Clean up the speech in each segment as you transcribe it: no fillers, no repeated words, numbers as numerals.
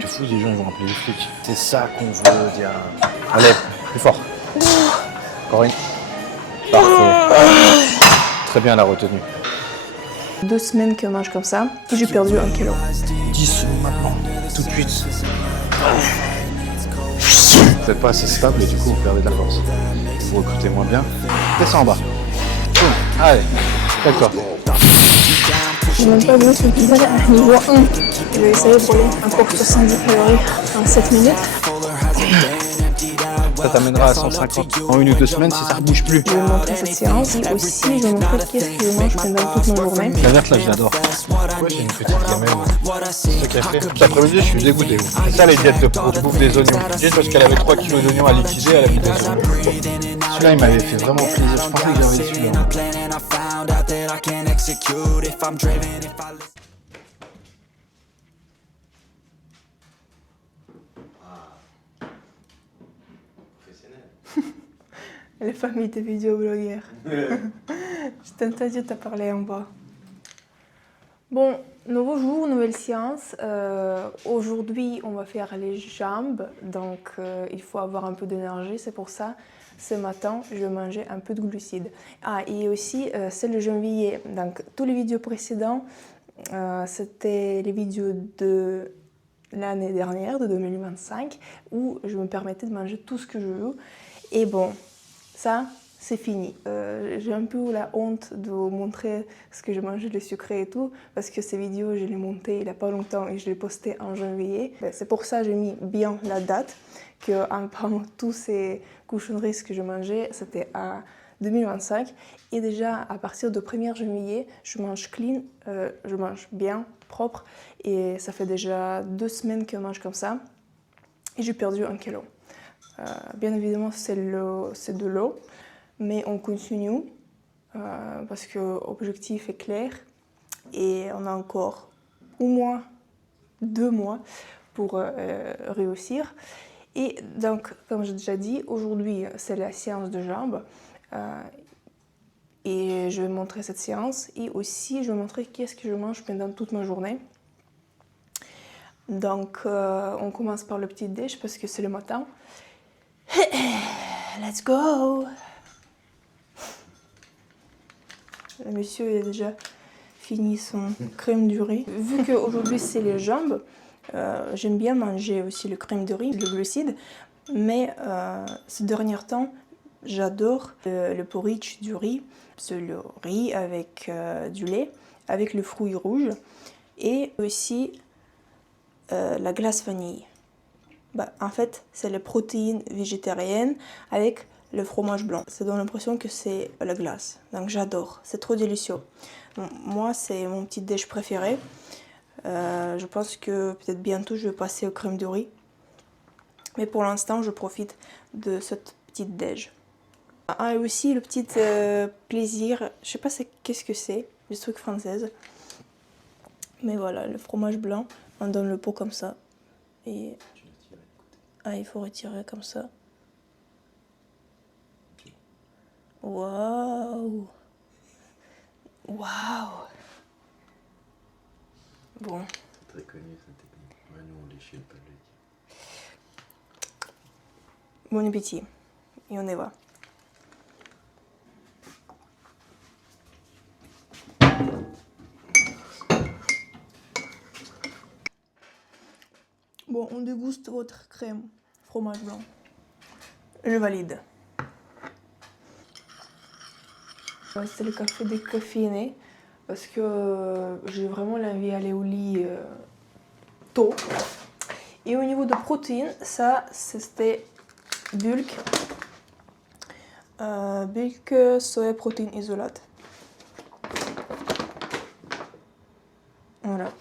Tu fous, les gens ils vont appeler les flics. C'est ça qu'on veut, Diane. Allez, plus fort. Encore une. Parfait. Très bien la retenue. 2 semaines que je mange comme ça et j'ai perdu 1 kilo. 10 maintenant, tout de suite. Vous n'êtes pas assez stable et du coup vous perdez de la force. Vous recrutez moins bien. Descends en bas. Boum. Allez, calme-toi. Je n'ai même pas vu ce épisode à niveau 1. Je vais essayer de brûler encore 70 calories en 7 minutes. Ça t'amènera à 150 en 1 ou 2 semaines si ça ne bouge plus. Je vais montrer cette séance et aussi je vais montrer qu'est-ce que je mange pendant toute ma journée. La verte là je l'adore. Ouais, j'ai une petite gamelle. Ce café. Cet après-midi je suis dégoûté. C'est ça les diètes de pro. Je bouffe des oignons. Juste parce qu'elle avait 3 kilos d'oignons à liquider, elle a mis des oignons. Celui-là il m'avait fait vraiment plaisir. Je pensais que j'avais celui-là. Les familles de vidéoblogueurs. Je t'entends te parler en bas. Bon, nouveau jour, nouvelle séance. Aujourd'hui, on va faire les jambes, donc il faut avoir un peu d'énergie. C'est pour ça, ce matin, je vais manger un peu de glucides. Ah, et aussi, c'est le janvier. Donc, tous les vidéos précédentes, c'était les vidéos de l'année dernière, de 2025, où je me permettais de manger tout ce que je veux. Et bon, ça, c'est fini. J'ai un peu la honte de vous montrer ce que je mangeais, le sucré et tout, parce que ces vidéos, je les montées il n'y a pas longtemps et je les postais en janvier. C'est pour ça que j'ai mis bien la date, que parmi tous ces cochonneries que je mangeais, c'était à 2025. Et déjà, à partir de 1er janvier, je mange clean, je mange bien, propre. Et ça fait déjà 2 semaines que je mange comme ça. Et j'ai perdu 1 kilo. Bien évidemment, c'est de l'eau, mais on continue parce que l'objectif est clair et on a encore au moins 2 mois pour réussir. Et donc, comme j'ai déjà dit, aujourd'hui, c'est la séance de jambes et je vais montrer cette séance et aussi je vais montrer qu'est-ce que je mange pendant toute ma journée. Donc, on commence par le petit déj parce que c'est le matin. Let's go! Le monsieur il a déjà fini son crème de riz. Vu qu'aujourd'hui c'est les jambes, j'aime bien manger aussi le crème de riz, le glucide, mais ces derniers temps, j'adore le porridge du riz. C'est le riz avec du lait, avec le fruit rouge et aussi la glace vanille. En fait, c'est les protéines végétariennes avec le fromage blanc. Ça donne l'impression que c'est la glace. Donc j'adore, c'est trop délicieux. Moi, c'est mon petit déj préféré. Je pense que peut-être bientôt je vais passer au crème de riz. Mais pour l'instant, je profite de cette petite déj. Ah, et aussi le petit plaisir, je sais pas qu'est-ce que c'est, des trucs françaises. Mais voilà, le fromage blanc, on donne le pot comme ça. Et il faut retirer comme ça. Waouh! Waouh! Bon. C'est très connu cette technique. Ouais, nous on léchait le pas de le dire. Bon appétit. Et on y va. Bon, on déguste votre crème fromage blanc. Je valide. C'est le café décaféiné parce que j'ai vraiment l'envie d'aller au lit tôt. Et au niveau de protéines, ça c'était bulk. Bulk soya protéine isolate. Voilà.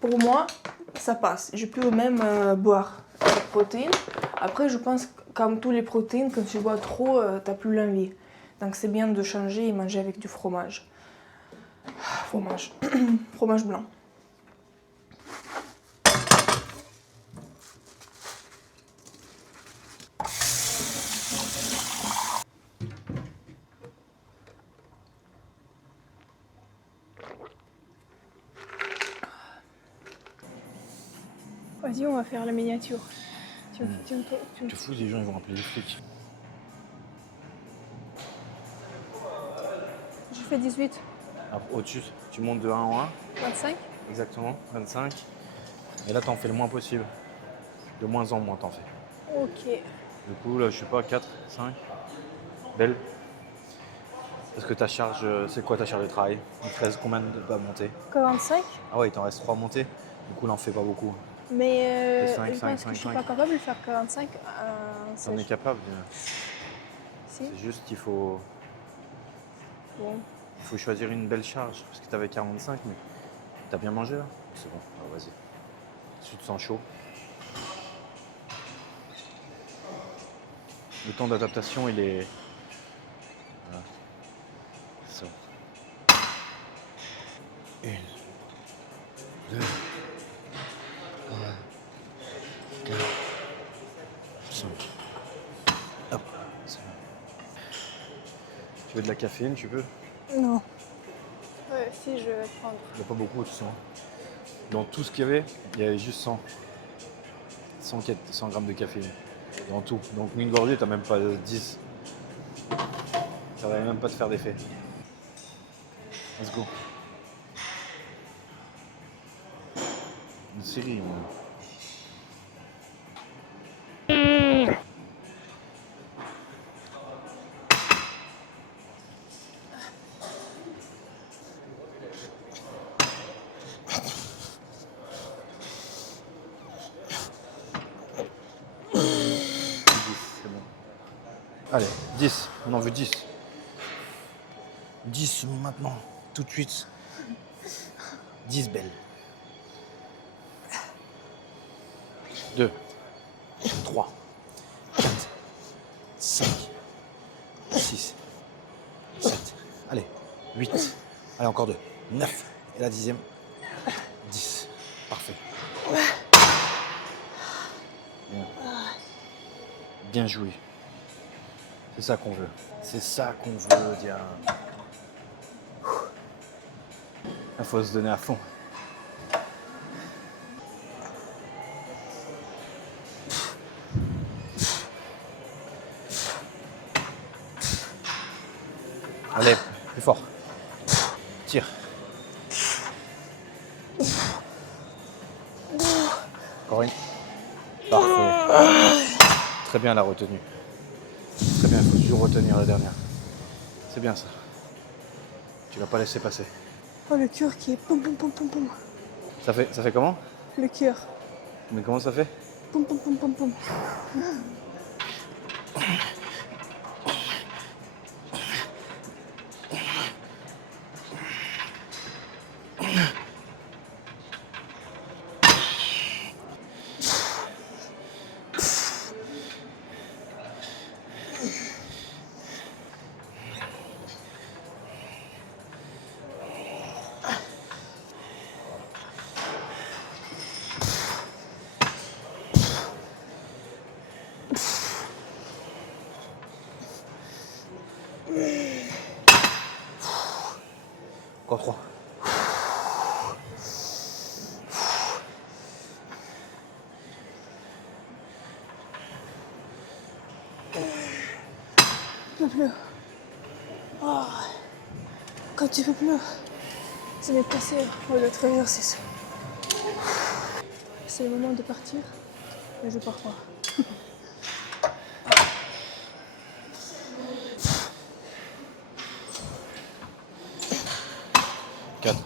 Pour moi, ça passe. Je peux même boire cette protéine. Après, je pense que comme tous les protéines, quand tu bois trop, t'as plus l'envie. Donc c'est bien de changer et manger avec du fromage. Fromage. Fromage blanc. Vas-y, on va faire la miniature. Tu te fous, les gens ils vont appeler les flics. Je fais 18. Au-dessus, tu montes de 1 en 1. 25. Exactement, 25. Et là, t'en fais le moins possible. De moins en moins, t'en fais. Ok. Du coup, là, je sais pas, 4, 5. Belle. Parce que ta charge, c'est quoi ta charge de travail? Il te reste combien de bas monter? 45. Ah ouais, il t'en reste 3 montées. Du coup, là, on fait pas beaucoup. Mais C'est 5, je 5, pense que 5, je suis 5. pas capable de faire 45. T'en es capable. Si. C'est juste qu'il faut Bon. choisir une belle charge. Parce que t'avais 45, mais t'as bien mangé là? C'est bon, alors vas-y. Tu te sens chaud. Le temps d'adaptation, il est... Voilà. Ça. 1, 2, 3, 4, 5. Hop, c'est bon. Tu veux de la caféine, tu peux? Non. Ouais, si, je vais prendre. Il n'y a pas beaucoup, tu sens. Dans tout ce qu'il y avait, il y avait juste 100 grammes de caféine. Dans tout. Donc une gorgée, t'as même pas 10. Ça va même pas te faire d'effet. Let's go. Une série, moi. C'est bon. Allez, 10. On en veut 10. 10 maintenant. Tout de suite. 10 belles. 2, 3, 4, 5, 6, 7. Allez, 8. Allez, encore 2. 9. Et la 10e. 10. Parfait. Bien. Bien joué. C'est ça qu'on veut. C'est ça qu'on veut, Diane. Il faut se donner à fond. Allez, plus fort. Tire. Encore une. Parfait. Très bien la retenue. Très bien, il faut toujours retenir la dernière. C'est bien ça. Tu vas pas laisser passer. Oh, le cœur qui est pom pom pom pom pom. Ça fait comment? Le cœur. Mais comment ça fait? Pom pom pom pom pom. Encore 3. Je peux plus. Oh. Quand tu peux plus, c'est mieux de passer à l'autre exercice. C'est le moment de partir, mais je pars pas. 4.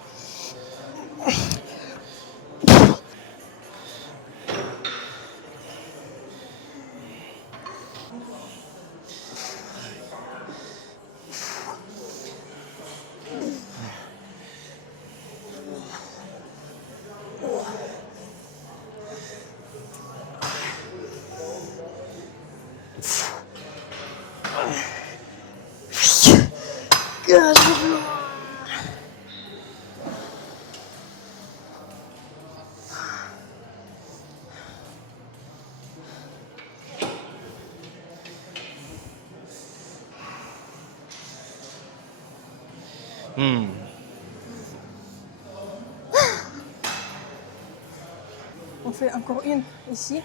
On fait encore une ici.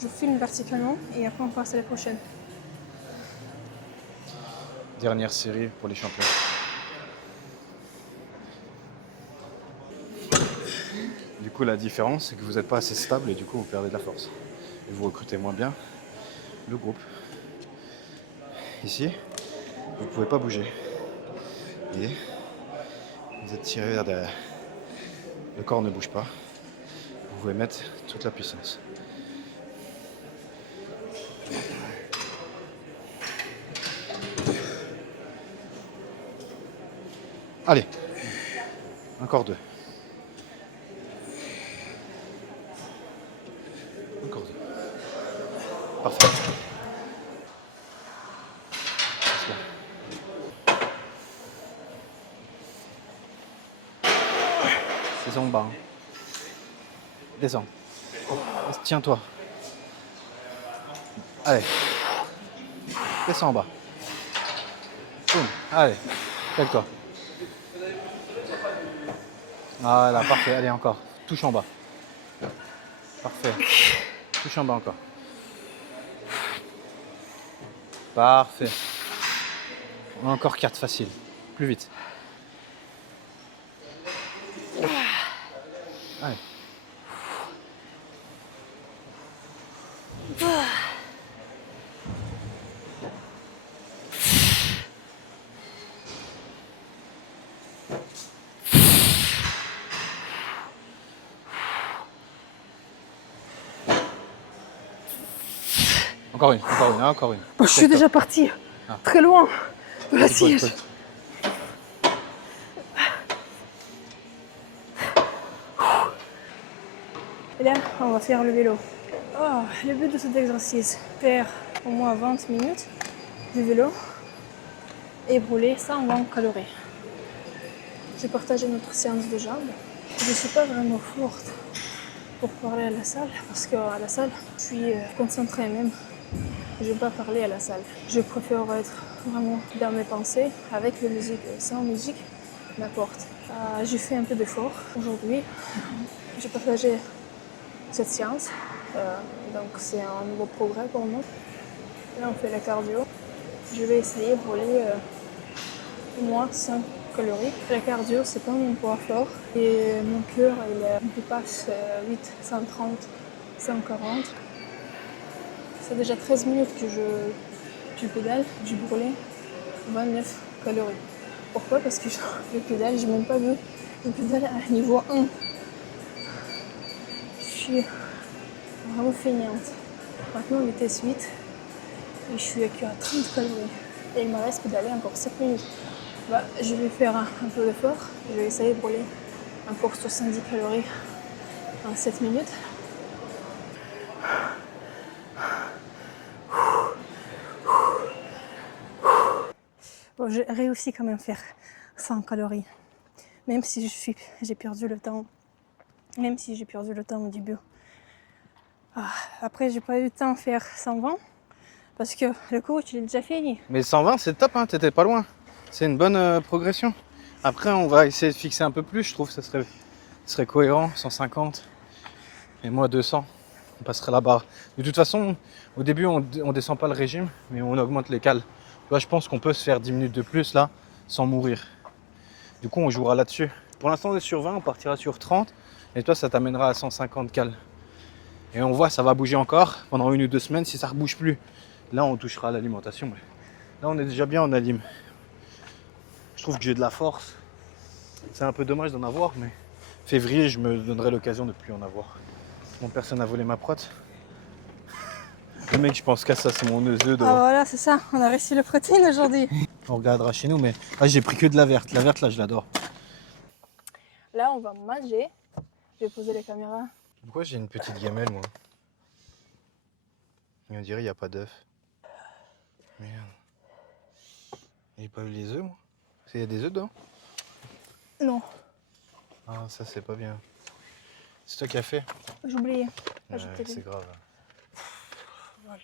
Je filme verticalement et après on passe à la prochaine. Dernière série pour les champions. Du coup, la différence, c'est que vous n'êtes pas assez stable et du coup, vous perdez de la force. Et vous recrutez moins bien le groupe. Ici, vous ne pouvez pas bouger. Et vous êtes tiré vers derrière. Le corps ne bouge pas. Vous pouvez mettre toute la puissance. Allez, encore 2. Encore 2. Parfait. C'est en bas. Hein. Descends. Tiens-toi. Allez. Descends en bas. Boum. Allez. Calme-toi. Voilà, parfait. Allez, encore. Touche en bas. Parfait. Touche en bas encore. Parfait. Encore 4 facile. Plus vite. Allez. Encore une, encore une, encore une. Je suis déjà partie très loin de la siège. Et là, on va faire le vélo. Oh, le but de cet exercice, faire au moins 20 minutes de vélo et brûler 120 calories. J'ai partagé notre séance de jambes. Je ne suis pas vraiment forte pour parler à la salle parce qu'à la salle, je suis concentrée même. Je ne vais pas parler à la salle. Je préfère être vraiment dans mes pensées, avec la musique, sans musique, n'importe. J'ai fait un peu d'effort aujourd'hui. J'ai partagé cette séance, donc c'est un nouveau progrès pour moi. Là, on fait la cardio. Je vais essayer de brûler au moins 100 calories. La cardio, c'est pas mon point fort et mon cœur, il dépasse 8, 130, 140. C'est déjà 13 minutes que je pédale, j'ai brûlé 29 calories. Pourquoi? Parce que le pédale, j'ai même pas vu le pédale à niveau 1. Je suis vraiment feignante. Maintenant, on était 8 et je suis à 30 calories. Et il me reste pédaler encore 7 minutes. Je vais faire un peu d'effort. Je vais essayer de brûler encore 70 calories en 7 minutes. Bon, j'ai réussi quand même à faire 100 calories. Même si j'ai perdu le temps. Même si j'ai perdu le temps au début. Après, j'ai pas eu le temps de faire 120 parce que le coach, il est déjà fini. Mais 120, c'est top, hein, t'étais pas loin. C'est une bonne progression. Après, on va essayer de fixer un peu plus. Je trouve que ça serait cohérent. 150 et moi 200. On passerait la barre. De toute façon, au début, on descend pas le régime, mais on augmente les cales. Là, je pense qu'on peut se faire 10 minutes de plus là, sans mourir. Du coup, on jouera là-dessus. Pour l'instant, on est sur 20, on partira sur 30. Et toi, ça t'amènera à 150 cales. Et on voit, ça va bouger encore pendant 1 ou 2 semaines. Si ça ne rebouge plus, là, on touchera à l'alimentation. Là, on est déjà bien en alim. Je trouve que j'ai de la force. C'est un peu dommage d'en avoir, mais février, je me donnerai l'occasion de ne plus en avoir. Mon personne n'a volé ma prot. Le mec, je pense qu'à ça, c'est mon œuf de... Ah voilà, c'est ça. On a réussi le protéine aujourd'hui. On regardera chez nous, mais j'ai pris que de la verte. La verte, là, je l'adore. Là, on va manger. Je vais poser la caméra. Pourquoi j'ai une petite gamelle, moi? On dirait qu'il n'y a pas d'œuf. Merde. J'ai pas eu les œufs, moi? Il y a des œufs dedans? Non, Ah, ça, c'est pas bien. C'est toi qui as fait? j'ai oublié. Ouais, c'est grave. Voilà.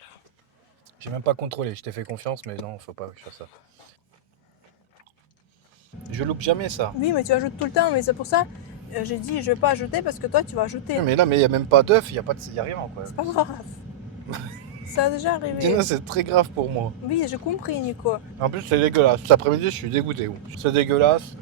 J'ai même pas contrôlé. Je t'ai fait confiance, mais non, faut pas que je fasse ça. Je loupe jamais ça. Oui, mais tu ajoutes tout le temps, mais c'est pour ça. j'ai dit je vais pas ajouter parce que toi tu vas ajouter. Mais là, mais il n'y a même pas d'œuf, il n'y a rien quoi. C'est pas grave. Ça a déjà arrivé. Dina, c'est très grave pour moi. Oui, j'ai compris, Nico. En plus, c'est dégueulasse. Cet après-midi, je suis dégoûté. C'est dégueulasse.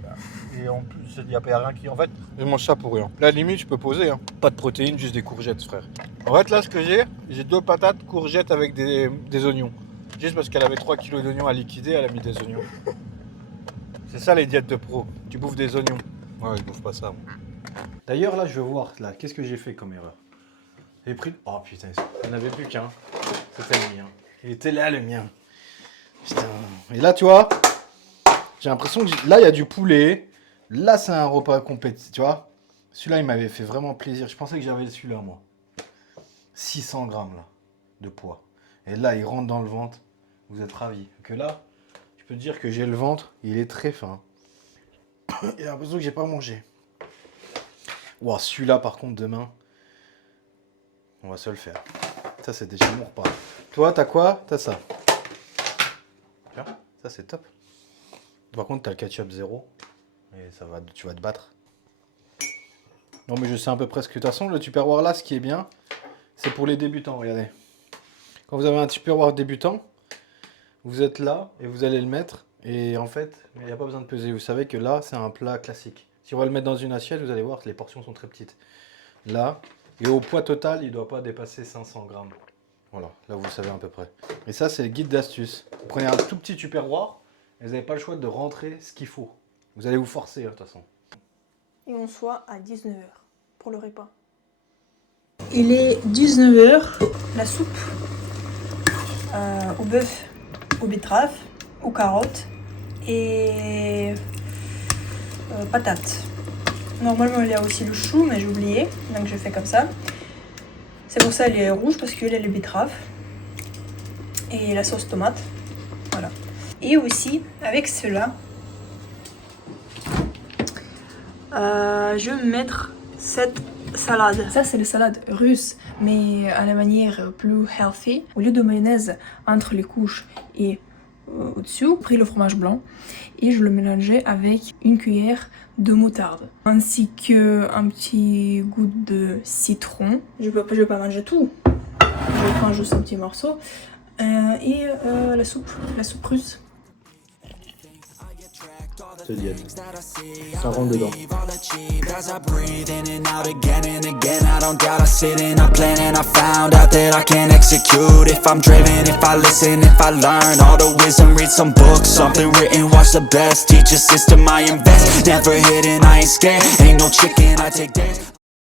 Et en plus, il n'y a rien qui. En fait, je mange ça pour rien. Là, limite, je peux poser. Hein. Pas de protéines, juste des courgettes, frère. En fait, là, ce que j'ai 2 patates, courgettes avec des oignons. Juste parce qu'elle avait 3 kilos d'oignons à liquider, elle a mis des oignons. C'est ça les diètes de pro. Tu bouffes des oignons. Ouais, je bouffe pas ça. D'ailleurs, là, je veux voir. Là, qu'est-ce que j'ai fait comme erreur? J'ai pris. Oh putain, il n'y en avait plus qu'un. C'était le mien. Il était là, le mien. Putain. Et là, tu vois, j'ai l'impression que là, il y a du poulet. Là, c'est un repas compétitif, tu vois. Celui-là, il m'avait fait vraiment plaisir. Je pensais que j'avais celui-là, moi. 600 grammes, là, de poids. Et là, il rentre dans le ventre. Vous êtes ravis. Que là, je peux te dire que j'ai le ventre. Il est très fin. J'ai l'impression que j'ai pas mangé. Wow, celui-là, par contre, demain, on va se le faire. Ça, c'est déjà mon repas. Toi, t'as quoi? T'as ça. Tiens, ça, c'est top. Par contre, t'as le ketchup 0. Et ça va, tu vas te battre. Non, mais je sais à peu près ce que... De toute façon, le Tupperware là, ce qui est bien, c'est pour les débutants, regardez. Quand vous avez un Tupperware débutant, vous êtes là et vous allez le mettre. Et en fait, il n'y a pas besoin de peser. Vous savez que là, c'est un plat classique. Si on va le mettre dans une assiette, vous allez voir que les portions sont très petites. Là, et au poids total, il ne doit pas dépasser 500 grammes. Voilà, là vous savez à peu près. Et ça, c'est le guide d'astuce. Vous prenez un tout petit Tupperware et vous n'avez pas le choix de rentrer ce qu'il faut. Vous allez vous forcer, de toute façon. Et on soit à 19h pour le repas. Il est 19h. La soupe Au bœuf, aux betteraves, aux carottes et patates. Normalement, il y a aussi le chou, mais j'ai oublié, donc je fais comme ça. C'est pour ça qu'elle est rouge, parce qu'il y a les betteraves et la sauce tomate. Voilà. Et aussi, avec cela, je vais mettre cette salade. Ça, c'est la salade russe, mais à la manière plus healthy. Au lieu de mayonnaise entre les couches et au-dessus, j'ai pris le fromage blanc et je le mélangeais avec une cuillère de moutarde, ainsi qu'un petit goût de citron. Je vais pas manger tout, je prends juste un petit morceau. Et la soupe russe. C'est diète. Ça rentre dedans. As I breathe in and out again and again, I don't doubt I sit and I plan and I found out that I can execute. If I'm driven, if I listen, if I learn all the wisdom, read some books, something written, watch the best, teach a system I invest, never hidden, I ain't scared, ain't no chicken, I take dares.